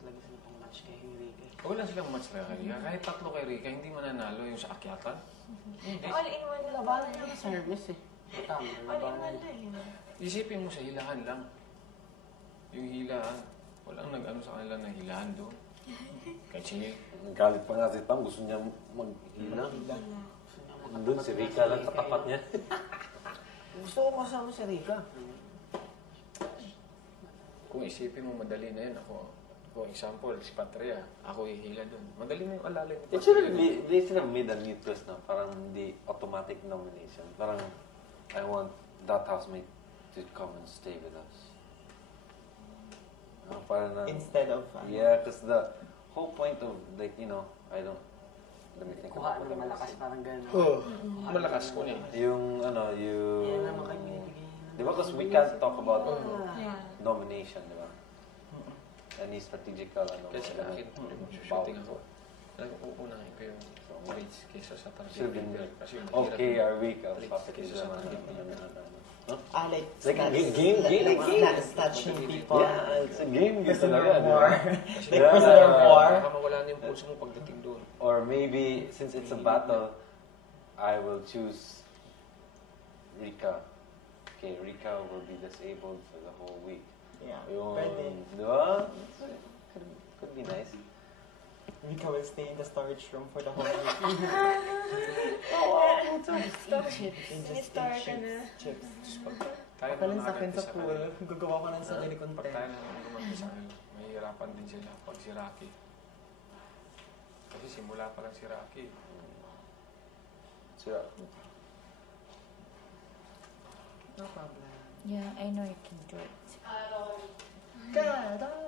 talaga sila pang match kay Rika. Wala silang match na kay Rika. Kahit tatlo kay Rika, hindi mananalo yung sa akyatan. All in one na Labanan niya ng service eh. Tama, All in labanan one niya. na Isipin mo sa hilahan lang. Yung hilahan, walang nag-ano sa kanila na hilahan doon. Kay Chile. Galit pa nga si Pam, gusto niya maghila. Doon si Rika lang katapat niya. Gusto ko kasama si Rika. Kung isipin mo, madali na yun. Ako, example, si Patria. Ako hihila doon. Madali mo yung alalay ni It should have they should have made a new twist na parang the automatic nomination. Parang, I want that housemate to come and stay with us. Parang, Instead of... yeah, because the whole point of, like, you know, I don't... Let me think Kuha about ng what malakas, parang gano'n. Malakas ko niya. Yung, ano, Yan yung... naman kayo binibigay. Di ba? Because we can't talk about Yeah. nomination, di ba? Any strategical, ano. Kasi sa akin, shooting ako. Uunahin ko yung rates kaysa sa target. Should have been Kasi yung okay, our week of Kaysa sa target. Like, Like a stats- game. Like touching people. Yeah, it's a game Prisoner talaga, of di war. ba? Like prisoner of war. Baka mawala na yung pulso mo pagdating doon. Or maybe, since it's a battle, I will choose Rika. Okay, Rika will be disabled for the whole week. Yeah, Yun, pwede. di ba? Could be nice. Rika will stay in the storage room for the whole week. Stop chips. Ini-store ka na. Chips. Tayo Ako lang naman sa akin agad sa pool. Gagawa ko ng sarili kong Pag tayo tent. naman gumamit sa akin, mahihirapan din sila pag si Rocky. Kasi simula pa lang si Rocky. So, No problem. Yeah, I know you can do it. Carol! Ganda mo.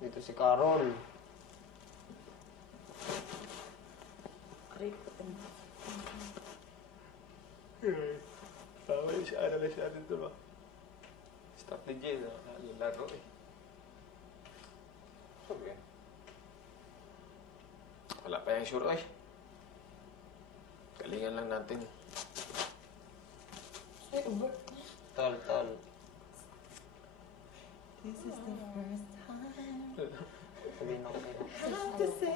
Dito si Carol. Tama yung si Ana na siya dito ba? Stop ni Jay, yung laro eh. okay. Wala pa yung sure eh. Galingan lang natin. Tol. This is the first time. Sabihin ako sa'yo. Have to say.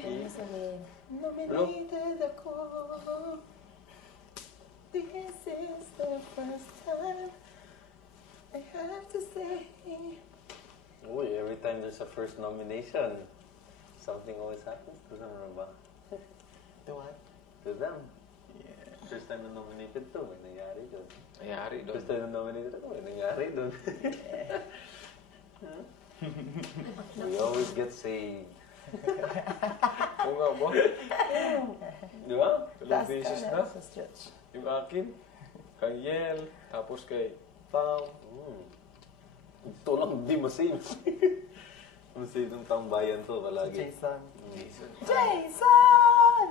Ano sabihin? Nominated ako. This is the first time. I have to say. Uy, every time there's a first nomination, something always happens to them, ba? The what? To them. Yeah. First time na nominated to, may nangyari doon. Nangyari doon. First time na nominated ako, may nangyari doon. We always get saved. Oo nga ba? Di ba? Ilang beses na. Sa stretch. Yung akin, kay Yel, tapos kay Pam. Ito lang, di masave. Masave ng tambayan to Si palagi. Jason. Jason. Jason!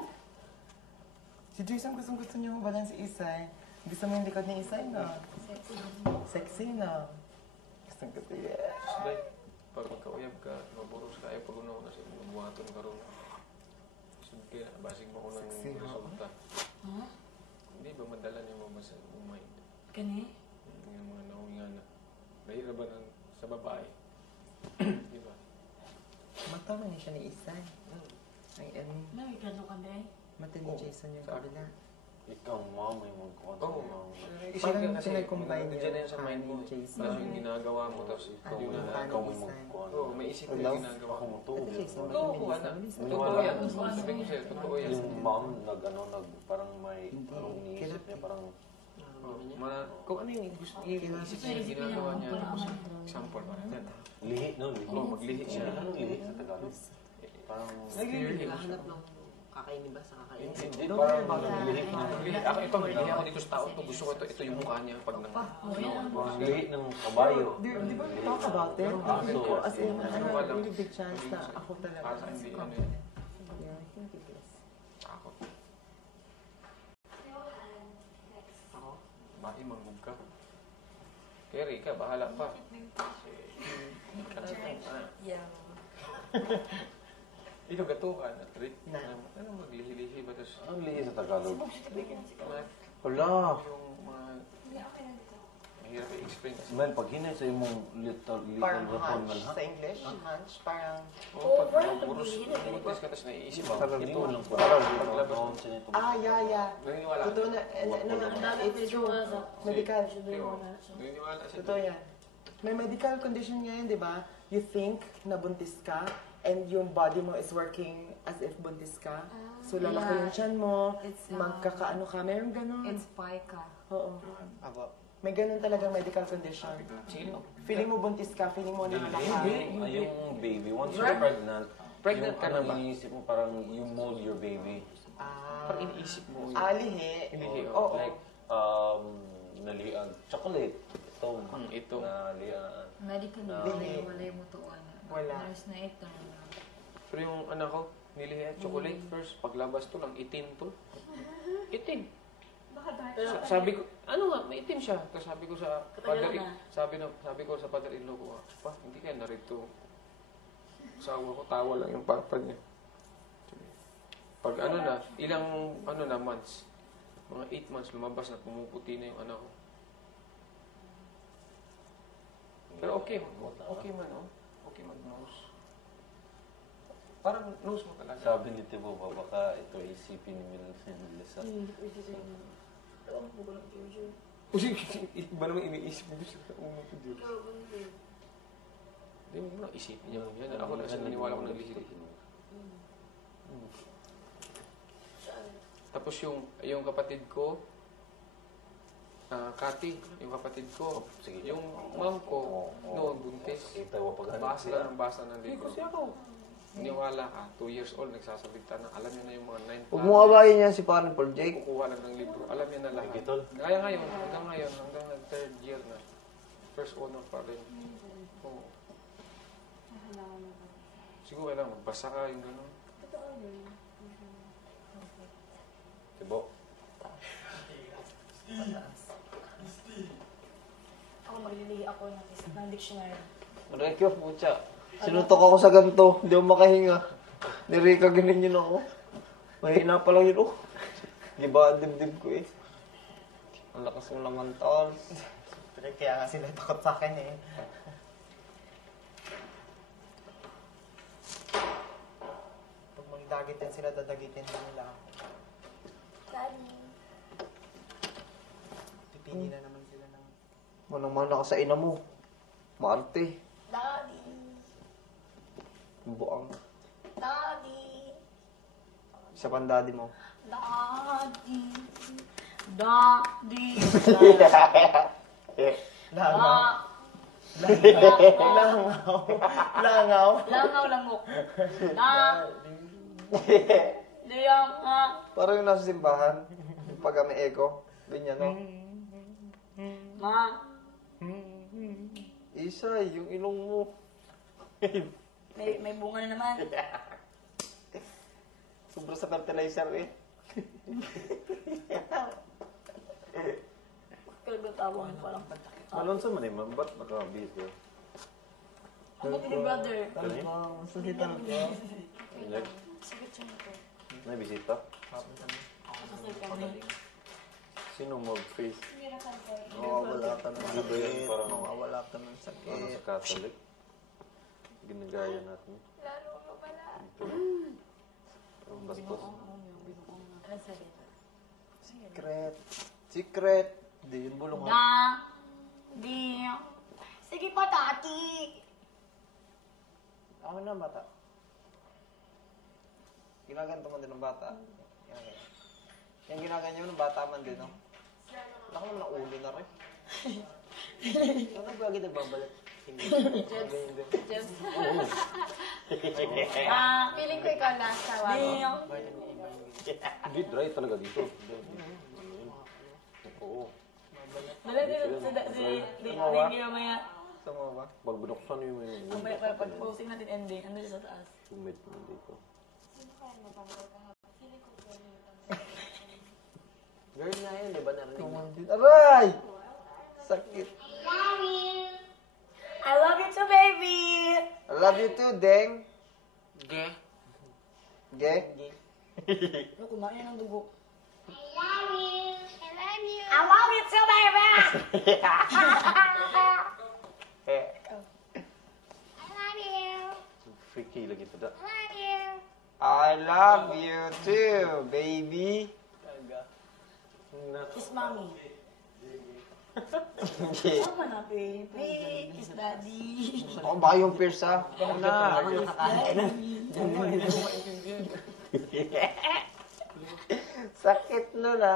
Si Jason gusto niyo mabalan si Isay. Gusto mo yung likod ni Isay, no? Sexy, no? Gusto yeah. Sabay, pag magkauyab ka, maburos ka, ay pag unaw na siya, mabuhaton ka rin. Sige, basig mo ko ng Sexy, resulta. Huh? Hindi ba madala niyo mo sa mind? Kani? Yung mga naunga na. Mahirap ba sa babae? Di ba? Matama niya siya ni Isay. Ay, May gano ka ba? mata ni Oh, Jason yung sa- kabila. Ikaw, mom, may magkuhan Oo. Isip Parang ka kasi, pinag-combine nandiyan na yung yan sa mind mo. ni Jason. Tapos yung ginagawa mo, tapos Ikaw, yung Ano, ikaw may Isay? magkuhan. Oo, may isip mo Love? yung ginagawa Ako mo. mo to. Ito, Jason. Totoo po, mabilis, ano? mabilis. Totoo yan. Sabi ko sa'yo, totoo yan. Yung mom, parang may, Hindi. anong iniisip niya, parang, Kung ano yung gusto, iniisip niya yung ginagawa niya, tapos example, parang yan. lihi, no? Lihi. Oo, maglihi siya. Anong lihi sa Tagalog? Parang, Naglilihi mo siya. ng kakainin ba sa kakainin? hindi, Don't parang worry about it. lihi na. Maglihi. Ako ito, maglihi ako dito sa tao to. Gusto ko ito yung mukha niya pag nang... Parang lihi ng kabayo. Di ba we talk about it? Aso. As in, Ano ano, ba lang? really big chance na ako talaga. Para sa hindi, ano confident. yun. Yeah, I think it is. Ako. Ako? Bae, manggug ka. Kaya Rika, bahala pa. Yeah. Ikaw gatukan at Rick. Na. Ano maglihi-lihi ba? Tapos Ang lihi sa Tagalog. Wala. Hala. Yung mga mahirap i-explain kasi. Man, pag hinay sa imong little Parang rapon hunch man ha? sa English. Hunch, parang... Oo, pag maburos ka, tapos naiisip mo. Parang di Ito, mo lang po. Parang paglabas mo. nito. Yeah. Naniniwala ka. Totoo na, it's true. Medical. Naniniwala siya. Totoo yan. May medical condition ngayon, di ba? You think na buntis ka, and yung body mo is working as if buntis ka. So, lalaki Yeah. yung tiyan mo, It's, magkakaano ka, meron ganun. It's pica. Oo. May ganun talagang medical condition. Sino? Feeling mo buntis ka, feeling mo na Ay, yung baby, once you're pregnant, Pregnant ka na ba? iniisip mo parang you mold your baby. Parang iniisip mo. Lihi. Lihi, Oo. Like, nalian. Chocolate. Ito. Ito. Nalian. Medically, Lihi. wala yung mutuan. Wala. Nurse na ito. Pero yung anak ko, nilihi chocolate first. Paglabas to lang, itim to. Itim. Sabi ko, ano nga, may itim siya. Tapos sabi ko sa father, sabi ko sa father-in-law ko, pa, hindi kaya narito. Asawa ko, tawa lang yung papa niya. Pag ano na, ilang months, mga 8 months, lumabas na, pumuputi na yung anak ko. Pero okay man, oh. Okay mag-nose. Parang nose mo talaga. Sabi ni Tibo ba, baka ito isipin ni Melissa. Kasi iba naman iniisip mo sa ulo ko, Diyos. Hindi mo na isipin niya lang yan. Ako na kasi naniwala ko ng lihi-lihi. Tapos yung kapatid ko, Kati, yung kapatid ko, Sige. yung mom ko, noon buntis. Ito mo pag Basa lang ng basa ng libro. Kasi ako, niwala ka, 2 years old, nagsasabita na, alam niya na yung mga 9 Huwag mo abayin yan si Paring Paul Jake. kukuha lang ng libro, alam niya na lahat. Gitol. Kaya ngayon, hanggang nag-third year na, first owner pa rin. Oo. Siguro kailangan magbasa ka yung gano'n. Tibo. Ako maglilihi ako ng dictionary. Rekyo, pucha. Sinutok ako sa ganito. Hindi ako makahinga. Nirika ganun yun ako. Mahina pa lang yun. Diba dibdib ko eh. Ang lakas mo naman tol. Kaya nga sila takot sa akin eh. Pag magdagit yan sila, dadagitin din nila ako. Pipili na naman sila ng... Manang-mana ka sa ina mo. Maarte. Daddy! Buang. Daddy! Isa pang daddy mo. Daddy! Daddy! Langaw. Langaw. Langaw. Langaw lamok. Diyan nga. Parang yung nasa simbahan. Yung pag may echo. Ganyan no? Ma. Isa, yung ilong mo. May bunga na naman. Sobra sa fertilizer eh. Kalagutawang pa lang. Malon sa man eh, ma'am. Ba't nakabihis ka? Ang buti ni brother. Kani? Basta si Talpa. Sige, siya nito. May bisita? Kasi kami. Sino mag-face? Mawawala ka ng Di ba yan sakit. parang Mawawala ka ng ano sakit. sa Catholic? Ginagaya natin. Lalo ka pala. Ito. Ang bastos. Ano sabi? Secret. Secret. Hindi yun bulong ha. Di. Sige pa, tati. Ako na bata. Ginaganto mo din ng bata. Yan. Yung ginaganyan mo ng bata man din, no? Laki naman ang ulo na rin. Ano ba agad nagbabalik? Hindi. Ganyan din. Just. Feeling ko ikaw nasa walo. Hindi, dry talaga dito. Oo. Dala din si mamaya. Sama ba? Pag binuksan yung Mamaya para pag-posting natin ending, ano siya sa taas. humid mo dito. Girl na yun, di ba narinig mo? Aray! Sakit. Love you too, Deng. Ge. Ge? Ano, kumain ng dugo. I love you. I love you. I love you too, baby! I love you. Freaky lagi ito da. I love you. I love you too, baby. Kiss mommy. Ge. Sama na, baby. Kiss daddy. Ako ba yung pierce ha? Ano na? Sakit nun ha.